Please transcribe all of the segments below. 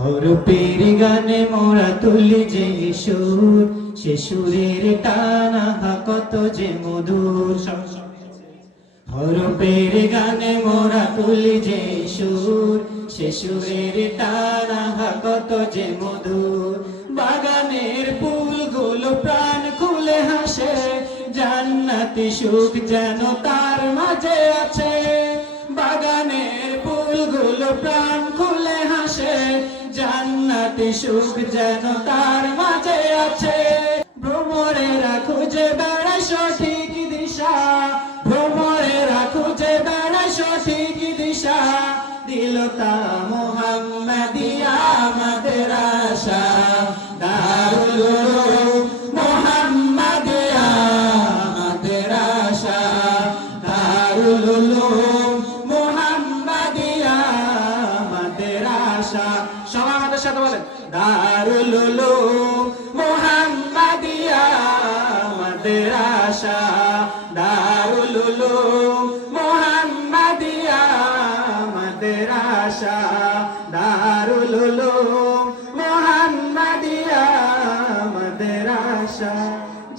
হরপের গানে মোরা তুলি যে সুর, সে সুরের টানা কত যে মধুর। হরপের গানে মোরা তুলি যে সুর, সে সুরের টানা কত যে মধুর। বাগানের ফুলগুলো প্রাণ খুলে হাসে, জান্নাতি সুখ যেন তার মাঝে আছে। বাগানের ফুলগুলো প্রাণ খুলে হাসে, জান্নাতি সুখ যেন তার মাঝে আছে। ভ্রমরেরা খুঁজে বেড়ায় সঠিক দিশা, ভ্রমরেরা খুঁজে বেড়ায় সঠিক দিশা। দিল তা মুহাম্মাদিয়া আমাদের আশা, দারুল উলুম মুহাম্মাদিয়া আমাদের আশা, দারুল উলুম মুহাম্মাদিয়া আমাদের আশা। সবাই আমাদের সাথে বলেন, দারুল উলুম মুহাম্মাদিয়া আমাদের আশা, দারুল উলুম মুহাম্মাদিয়া আমাদের আশা, দারুল উলুম মুহাম্মাদিয়া আমাদের আশা।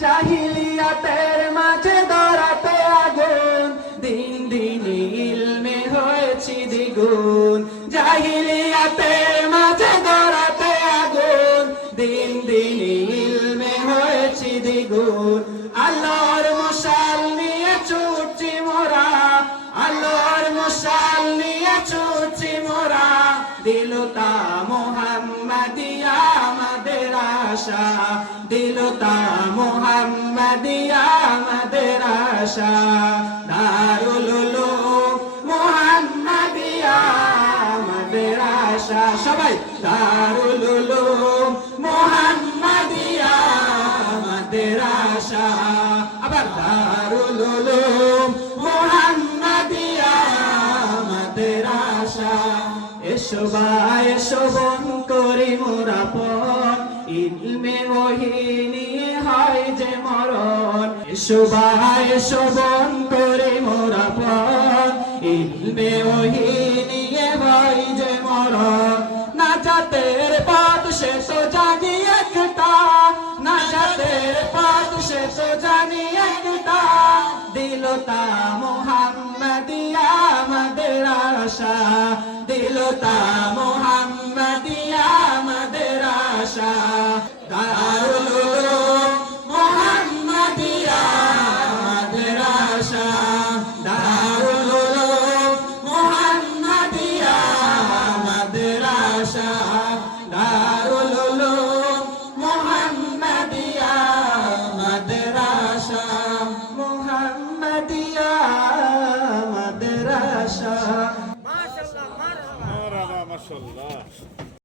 জাহিলিয়াতের মাঝে ধরাতে আগুন, দিন দিন ইলমে হয়েছি দ্বিগুণ। জাহিলিয়াতের মাঝে ধরাতে আগুন, দিন দিন ইলমে হয়েছি দ্বিগুণ। আল্লাহর মশাল নিয়ে ছুটছি মোরা, আল্লাহর মশাল নিয়ে ছুটছি মোরা। দিল তা মুহাম্মাদিয়া আমাদের আশা, দিল তা মুহাম্মাদিয়া আমাদের আশা, দারুল উলুম মুহাম্মাদিয়া আমাদের আশা। সবাই দারুল উলুম মুহাম্মাদিয়া আমাদের আশা, আবার দারুল উলুম মুহাম্মাদিয়া আমাদের আশা। এসো ভাই এসো বন করি মোরা পণ, ইলমে ওহী নিয়ে হয় যে মরণ। এসো ভাই এসো বন করি মোরা পণ, ইলমে ওহী নিয়ে হয় যে মরণ। নাজাতের পথ সে তো জানি একটা, নাজাতের পথ সে তো জানি একটা। দিল তা মুহাম্মাদিয়া আমাদের আশা, দিল তা মুহাম্মাদিয়া আমাদের আশা, দারুল উলুম মুহাম্মাদিয়া আমাদের আশা, দারুল উলুম মুহাম্মাদিয়া আমাদের আশা, দারুল উলুম মুহাম্মাদিয়া আমাদের আশা, মুহাম্মাদিয়া আমাদের আশা। মাশাআল্লাহ মাশাআল্লাহ মাশাআল্লাহ।